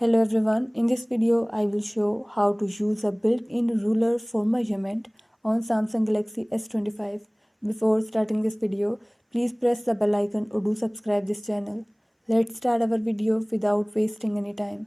Hello everyone, in this video I will show how to use a built-in ruler for measurement on Samsung Galaxy S25. Before starting this video, please press the bell icon or do subscribe this channel. Let's start our video without wasting any time.